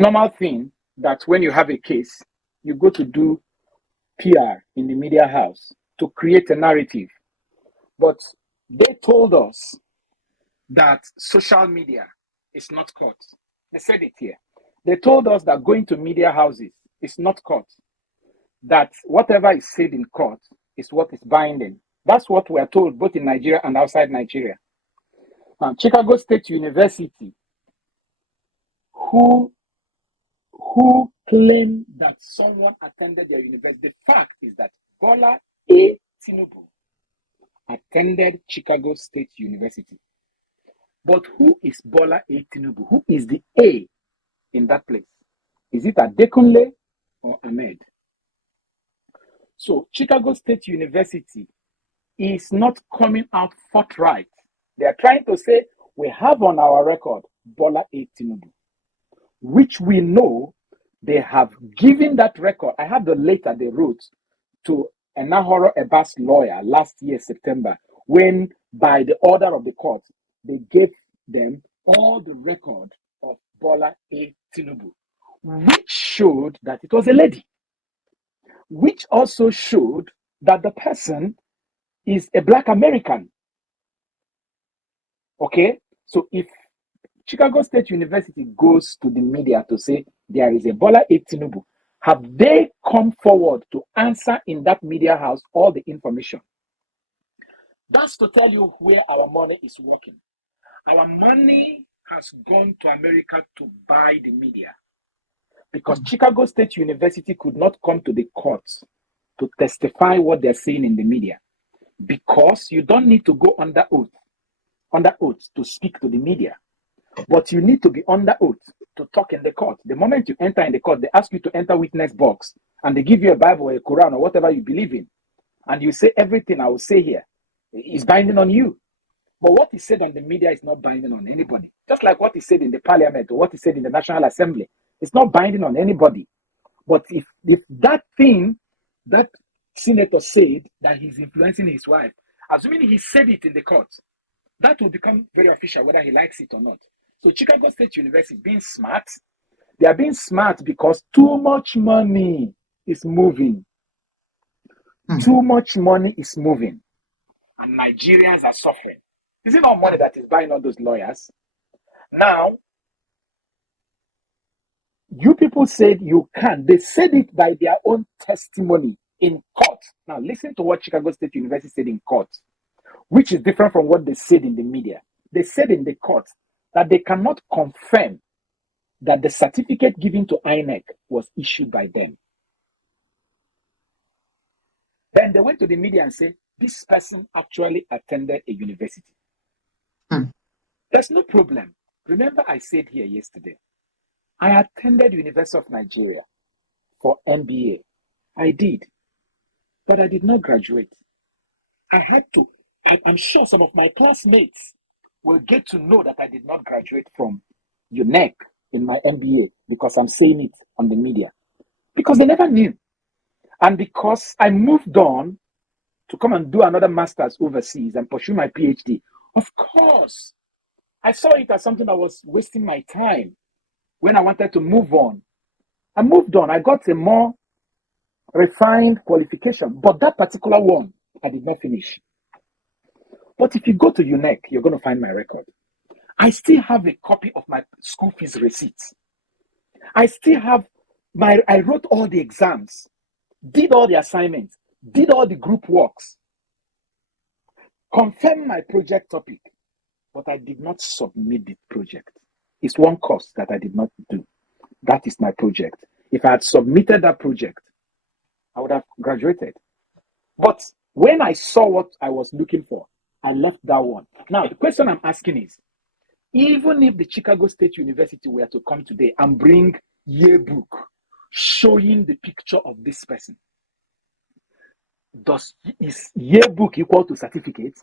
normal thing that when you have a case, you go to do PR in the media house to create a narrative. But they told us that social media is not court. They said it here. They told us that going to media houses is not court. That whatever is said in court is what is binding. That's what we are told both in Nigeria and outside Nigeria. Now, Chicago State University, who claim that someone attended their university. The fact is that Bola A. Tinubu attended Chicago State University. But who is Bola A. Tinubu? Who is the A in that place? Is it Adekunle or Ahmed? So Chicago State University is not coming out forthright. They are trying to say, we have on our record Bola A. Tinubu, which we know they have given that record. I have the letter they wrote to Enahoro Eba's lawyer last year, September, when by the order of the court, they gave them all the record of Bola A. Tinubu, which showed that it was a lady, which also showed that the person is a Black American. Okay? So if Chicago State University goes to the media to say there is a Bola A. Tinubu, have they come forward to answer in that media house all the information? That's to tell you where our money is working. Our money has gone to America to buy the media because Chicago State University could not come to the courts to testify what they're saying in the media because you don't need to go under oath to speak to the media. But you need to be under oath to talk in the court. The moment you enter in the court, they ask you to enter witness box and they give you a Bible or a Quran or whatever you believe in. And you say everything I will say here is binding on you. But what is said on the media is not binding on anybody. Just like what is said in the parliament or what is said in the National Assembly. It's not binding on anybody. But if that thing, that senator said that he's influencing his wife, assuming he said it in the court, that will become very official whether he likes it or not. So Chicago State University is being smart. They are being smart because too much money is moving. Too much money is moving. And Nigerians are suffering. Is it not money that is buying all those lawyers? Now, you people said you can. They said it by their own testimony in court. Now, listen to what Chicago State University said in court, which is different from what they said in the media. They said in the court that they cannot confirm that the certificate given to INEC was issued by them. Then they went to the media and said, this person actually attended a university. There's no problem. Remember I said here yesterday, I attended University of Nigeria for MBA. I did. But I did not graduate. I had to. I'm sure some of my classmates will get to know that I did not graduate from UNEC in my MBA because I'm saying it on the media. Because they never knew. And because I moved on to come and do another master's overseas and pursue my PhD, of course, I saw it as something that was wasting my time when I wanted to move on. I moved on. I got a more refined qualification, but that particular one, I did not finish. But if you go to UNEC, you're going to find my record. I still have a copy of my school fees receipts. I still have I wrote all the exams, did all the assignments, did all the group works, confirmed my project topic, but I did not submit the project. It's one course that I did not do. That is my project. If I had submitted that project, I would have graduated. But when I saw what I was looking for, I left that one. Now, the question I'm asking is, even if the Chicago State University were to come today and bring yearbook showing the picture of this person, is yearbook equal to certificate?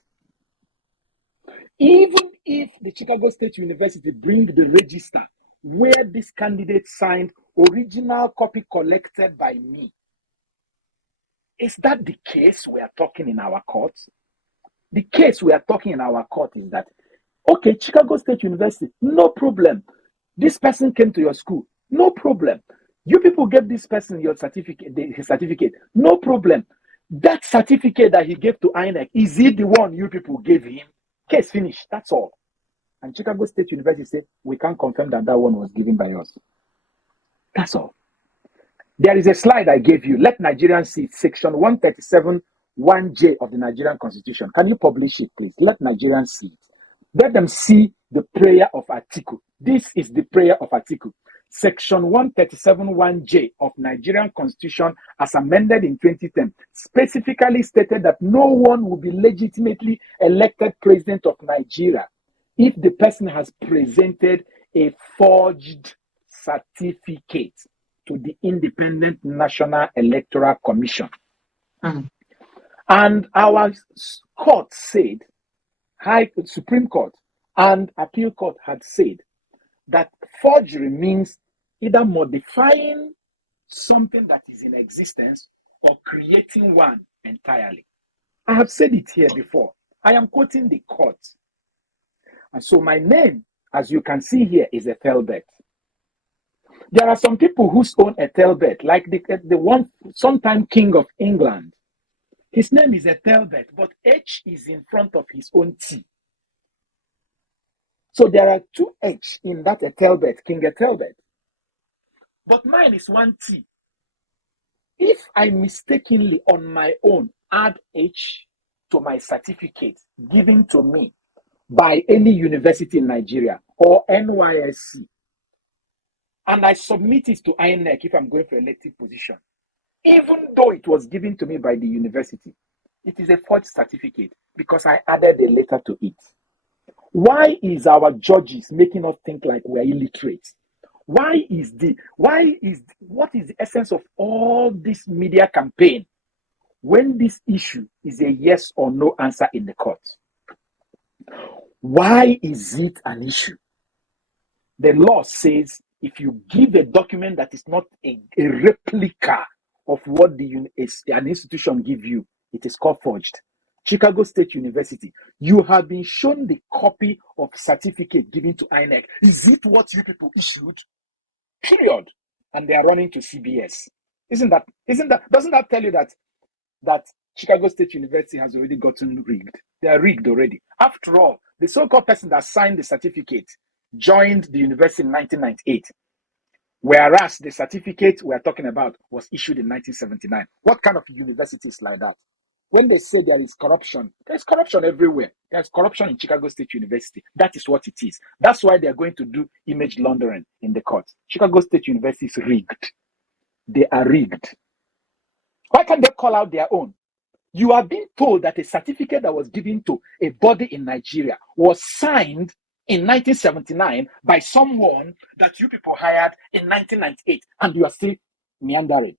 Even if the Chicago State University bring the register where this candidate signed original copy collected by me, is that the case we are talking in our court? The case we are talking in our court is that, okay, Chicago State University, no problem. This person came to your school. No problem. You people gave this person your certificate, his certificate. No problem. That certificate that he gave to INEC, is it the one you people gave him? Case finished. That's all. And Chicago State University said, we can't confirm that that one was given by us. That's all. There is a slide I gave you. Let Nigerians see it. Section 137, 1J of the Nigerian Constitution. Can you publish it, please? Let Nigerians see it. Let them see the prayer of Atiku. This is the prayer of Atiku. Section 137, 1J of Nigerian Constitution, as amended in 2010, specifically stated that no one will be legitimately elected president of Nigeria if the person has presented a forged certificate to the Independent National Electoral Commission. And our court said, Supreme Court and Appeal Court had said that forgery means either modifying something that is in existence or creating one entirely. I have said it here before. I am quoting the court. And so my name, as you can see here, is Ethelbert. There are some people who own Ethelbert, like the one sometime king of England. His name is Ethelbert, but H is in front of his own T. So there are two H in that Ethelbert, King Ethelbert. But mine is one T. If I mistakenly on my own add H to my certificate given to me by any university in Nigeria or NYSC, and I submit it to INEC if I'm going for elective position, even though it was given to me by the university, it is a forged certificate because I added a letter to it. Why is our judges making us think like we're illiterate? What is the essence of all this media campaign when this issue is a yes or no answer in the court? Why is it an issue? The law says if you give a document that is not a replica of what an institution give you, it is called forged. Chicago State University, you have been shown the copy of certificate given to INEC. Is it what you people issued? Period. And they are running to CBS. Doesn't that tell you that Chicago State University has already gotten rigged? They are rigged already. After all, the so-called person that signed the certificate joined the university in 1998, whereas the certificate we are talking about was issued in 1979. What kind of university is like that? When they say there is corruption, there's corruption everywhere. There's corruption in Chicago State University. That is what it is. That's why they're going to do image laundering in the court. Chicago State University is rigged. They are rigged. Why can't they call out their own? You are being told that a certificate that was given to a body in Nigeria was signed in 1979 by someone that you people hired in 1998, and you are still meandering.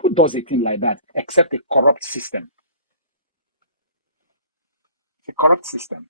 Who does a thing like that except a corrupt system? A corrupt system.